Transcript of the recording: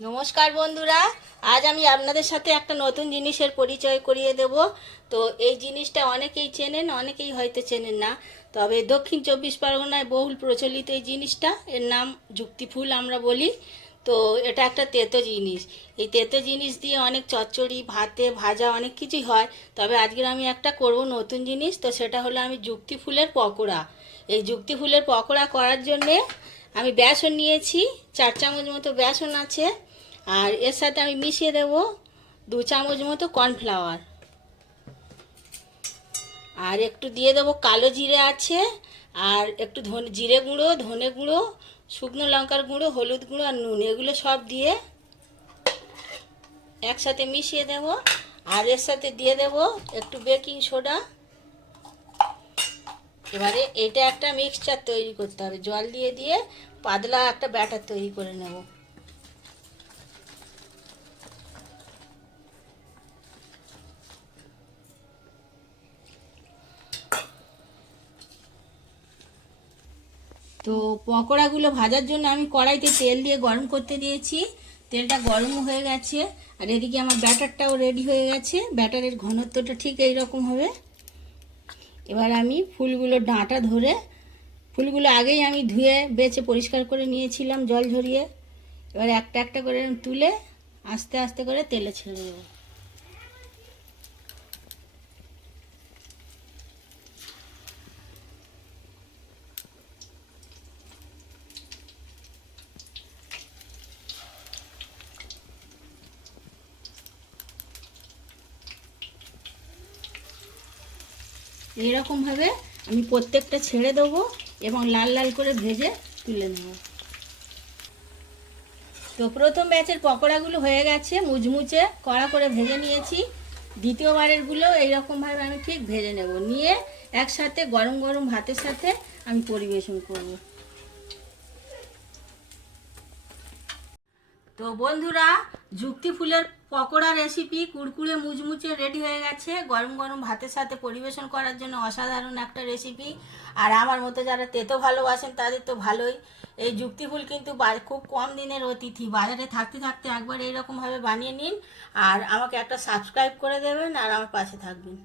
নমস্কার বন্ধুরা, আজ আমি আপনাদের সাথে একটা নতুন জিনিসের পরিচয় করিয়ে দেব। তো এই জিনিসটা অনেকেই চেনেন, অনেকেই হয়তো চেনেন না। তবে দক্ষিণ চব্বিশ পরগনায় বহুল প্রচলিত এই জিনিসটা, এর নাম যুক্তি ফুল আমরা বলি। তো এটা একটা তেতো জিনিস। এই তেতো জিনিস দিয়ে অনেক চচ্চড়ি, ভাতে, ভাজা অনেক কিছুই হয়। তবে আজকের আমি একটা করব নতুন জিনিস, তো সেটা হলো আমি যুক্তি ফুলের পকোড়া। এই যুক্তি ফুলের পকোড়া করার জন্যে আমি বেসন নিয়েছি, 4 চামচ মতো বেসন আছে। আর এর সাথে আমি মিশিয়ে দেব 2 চামচ মতো কর্নফ্লাওয়ার। আর একটু দিয়ে দেবো কালো জিরে আছে, আর একটু জিরে গুঁড়ো, ধনে গুঁড়ো, শুকনো লঙ্কার গুঁড়ো, হলুদ গুঁড়ো আর নুন, এগুলো সব দিয়ে একসাথে মিশিয়ে দেব। আর এর সাথে দিয়ে দেব একটু বেকিং সোডা। এবারে এটা একটা মিক্সচার তৈরি করতে হবে, জল দিয়ে দিয়ে পাতলা একটা ব্যাটার তৈরি করে নেব। তো পকোড়াগুলো ভাজার জন্য আমি কড়াইতে তেল দিয়ে গরম করতে দিয়েছি। তেলটা গরম হয়ে গেছে, আর এদিকে আমার ব্যাটারটাও রেডি হয়ে গেছে। ব্যাটারের ঘনত্বটা ঠিক এইরকম হবে। এবার আমি ফুলগুলো ডাঁটা ধরে, ফুলগুলো আগেই আমি ধুয়ে বেছে পরিষ্কার করে নিয়েছিলাম জল ঝরিয়ে। এবার একটা একটা করে তুলে আস্তে আস্তে করে তেলে ছেড়ে দেবো। এইরকমভাবে আমি প্রত্যেকটা ছেড়ে দেবো এবং লাল লাল করে ভেজে তুলে নেব। তো প্রথম ব্যাচের পকোড়াগুলো হয়ে গেছে, মুচমুচে কড়া করে ভেজে নিয়েছি। দ্বিতীয়বারেরগুলো এইরকমভাবে আমি ঠিক ভেজে নেব, নিয়ে একসাথে গরম গরম ভাতের সাথে আমি পরিবেশন করব। তো বন্ধুরা, যুক্তি ফুলের পকোড়া রেসিপি কুড়কুড়ে মুচমুচে রেডি হয়ে গেছে। গরম গরম ভাতের সাথে পরিবেশন করার জন্য অসাধারণ একটা রেসিপি। আর আমার মতো যারা তেতো ভালোবাসেন তাদের তো ভালোই। এই যুক্তি ফুল কিন্তু খুব কম দিনের অতিথি, বাজারে থাকতে থাকতে একবার এইরকমভাবে বানিয়ে নিন। আর আমাকে একটা সাবস্ক্রাইব করে দেবেন আর আমার পাশে থাকবেন।